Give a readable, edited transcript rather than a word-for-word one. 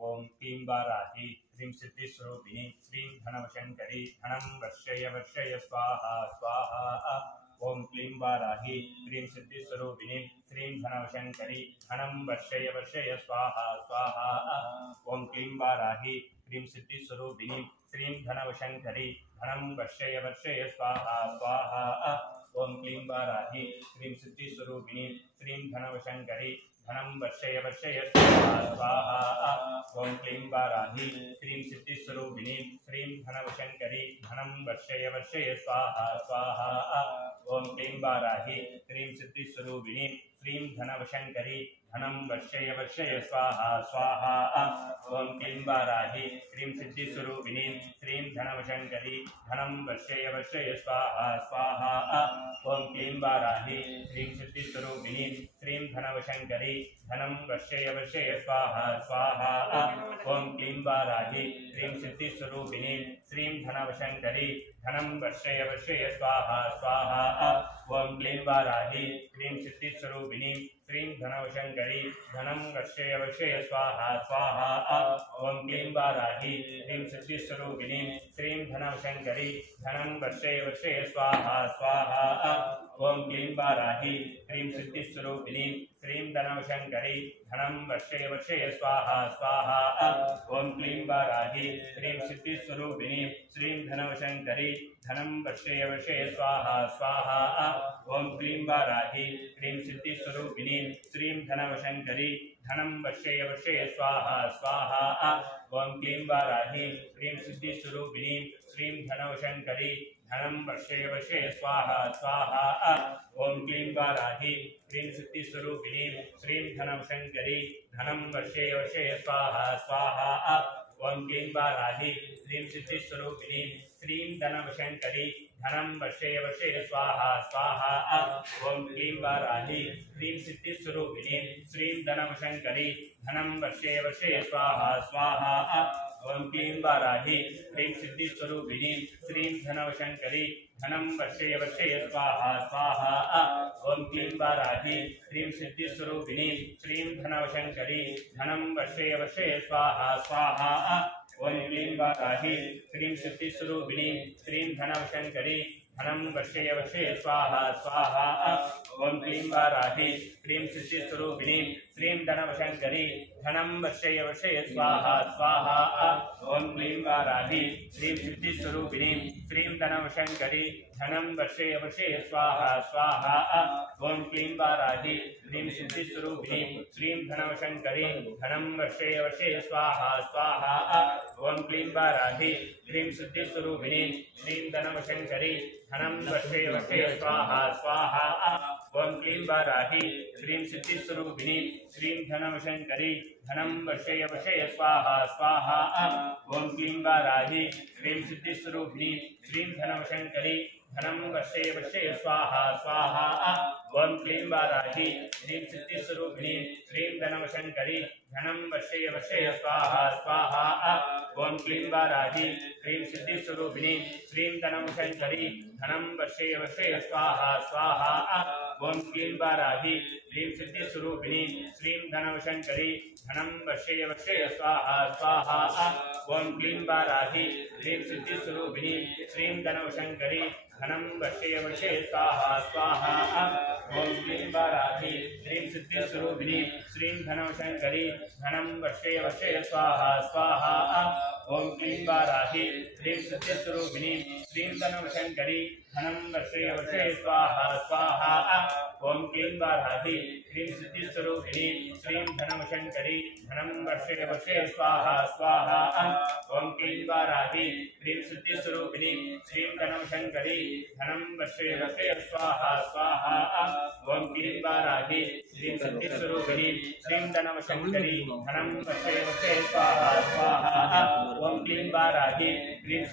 ओम क्लीं वाराही ह्रीं सिद्धिस्वरूपिणी श्रीं धनवशंकरी धनं वर्षय वर्षय स्वाहा स्वाहा। ओम क्लीं वाराही ह्रीं सिद्धिस्वरूपिणी श्रीं धनवशंकरी धनं वर्षय वर्षय स्वाहा स्वाहा। ओम क्लीं वाराही ह्रीं सिद्धिस्वरूपिणी श्रीं धनवशंकरी धनं वर्षय वर्षय स्वाहा स्वाहा। ओम क्लीं वाराही ह्रीं सिद्धिस्वरूपिणी श्रीं धनवशंकरी धनं वर्षय वर्षय स्वाहा स्वाहा। ओम क्लीं वाराही ह्रीं सिद्धिस्वरूपिणी श्रीं धनवशंकरी धनं वर्षय वर्षय स्वाहा स्वाहा। ओम क्लीं वाराही ह्रीं सिद्धिस्वरूपिणी श्रीं धनवशंकरी धनं वर्षय वर्षय स्वाहा स्वाहा। ओम क्लीं वाराही ह्रीं सिद्धिस्वरूपिणी श्रीं धनवशंकरी धनं वर्षय वर्षय स्वाहा स्वाहा। ओम क्लीं वाराही ह्रीं सिद्धिस्वरूपिणी श्रीं धनवशंकरी धनं वर्षय वर्षय स्वाहा स्वाहा। ओम क्लीं वाराही ह्रीं सिद्धिस्वरूपिणी श्रीं धनवशंकरी धनं वर्षय वर्षय स्वाहा स्वाहा। ओम क्लीं वाराही ह्रीं सिद्धिस्वरूपिणी श्रीं धनवशंकरी धनं वर्षय वर्षय स्वाहा स्वाहा। ओम क्लीं वाराही ह्रीं सिद्धिस्वरूपिणी श्रीं धनवशंकरी धनं वर्षय वर्षय स्वाहा स्वाहा। ओम क्लीं वाराही ह्रीं सिद्धिस्वरूपिणी श्रीं धनवशंकरी धनं वर्षय वर्षय स्वाहा स्वाहा। ओम क्लीं वाराही ह्रीं सिद्धिस्वरूपिणी श्रीं धनवशंकरी धनं वर्षय वर्षय स्वाहा स्वाहा। ओम क्लीं वाराही ह्रीं सिद्धिस्वरूपिणी श्रीं धनवशंकरी धनं वर्षय वर्षय स्वाहा स्वाहा। ओम क्लीं वाराही ह्रीं सिद्धिस्वरूपिणी श्रीं धनवशंकरी धनं वर्षय वर्षय स्वाहा स्वाहा। ओम क्लीं वाराही ह्रीं सिद्धिस्वरूपिणी श्रीं धनवशंकरी धनं वर्षय वर्षय स्वाहा स्वाहा। ओम क्लीं वाराही ह्रीं सिद्धिस्वरूपिणी श्रीं धनवशंकरी धनं वर्षय वर्षय स्वाहा स्वाहा। ओम क्लीं वाराही ह्रीं सिद्धिस्वरूपिणी श्रीं धनवशंकरी धनं वर्षय वर्षय स्वाहा स्वाहा। ओम क्लीं वाराही ह्रीं सिद्धिस्वरूपिणी श्रीं धनवशंकरी धनं वर्षय वर्षय स्वाहा स्वाहा। ओम क्लीं वाराही ह्रीं सिद्धिस्वरूपिणी श्रीं धनवशंकरी धनं वर्षय वर्षय स्वाहा स्वाहा। ओम क्लीं वाराही ह्रीं सिद्धिस्वरूपिणी श्रीं धनवशंकरी धनं वर्षय वर्षय स्वाहा स्वाहा। ओम क्लीं वाराही ह्रीं सिद्धिस्वरूपिणी श्रीं धनवशंकरी धनं वर्षय वर्षय स्वाहा स्वाहा। ओम क्लीं वाराही ह्रीं सिद्धिस्वरूपिणी श्रीं धनवशंकरी धनं वर्षय वर्षय स्वाहा स्वाहा। ओम क्लीं वाराही ह्रीं सिद्धिस्वरूपिणी श्रीं धनवशंकरी धनं वर्षय वर्षय स्वाहा स्वाहा। ओम क्लीं वाराही ह्रीं सिद्धिस्वरूपिणी श्रीं धनवशंकरी धनं वर्षय वर्षय स्वाहा स्वाहा। ओम क्लीं वाराही ह्रीं सिद्धिस्वरूपिणी श्रीं धनवशंकरी धनं वर्षय वर्षय स्वाहा स्वाहा। ओम क्लीं वाराही ह्रीं सिद्धिस्वरूपिणी श्रीं धनवशंकरी धनं वर्षय वर्षय स्वाहा स्वाहा। ओम क्लीं वाराही ह्रीं सिद्धिस्वरूपिणी श्रीं धनवशंकरी धनं वर्षय वर्षय स्वाहा स्वाहा। ओम क्लीं वाराही ह्रीं सिद्धिस्वरूपिणी श्रीं धनवशंकरी धनं वर्षय वर्षय स्वाहा स्वाहा। ओम क्लीं वाराही ह्रीं सिद्धिस्वरूपिणी श्रीं धनवशंकरी धनं वर्षय वर्षय स्वाहा स्वाहा। ओम क्लीं वाराही ह्रीं सिद्धिस्वरूपिणी श्रीं धनवशंकरी धनं वर्षय वर्षय स्वाहा स्वाहा। ओम क्लीं वाराही ह्रीं सिद्धिस्वरूपिणी श्रीं धनवशंकरी धनं वर्षय वर्षय स्वाहा स्वाहा। ओम क्लीं वाराही ह्रीं सिद्धिस्वरूपिणी श्रीं धनवशंकरी धनं वर्षय वर्षय स्वाहा स्वाहा। ओम क्लीं वाराही ह्रीं सिद्धिस्वरूपिणी श्रीं धनवशंकरी धनं वर्षय वर्षय स्वाहा स्वाहा। ओम क्लीं वाराही ह्रीं सिद्धिस्वरूपिणी श्रीं धनवशंकरी धनं वर्षय वर्षय स्वाहा स्वाहा। ओम क्लीं वाराही ह्रीं सिद्धिस्वरूपिणी श्रीं धनवशंकरी धनं वर्षय वर्षय स्वाहा स्वाहा। ओम क्लीं वाराही ह्रीं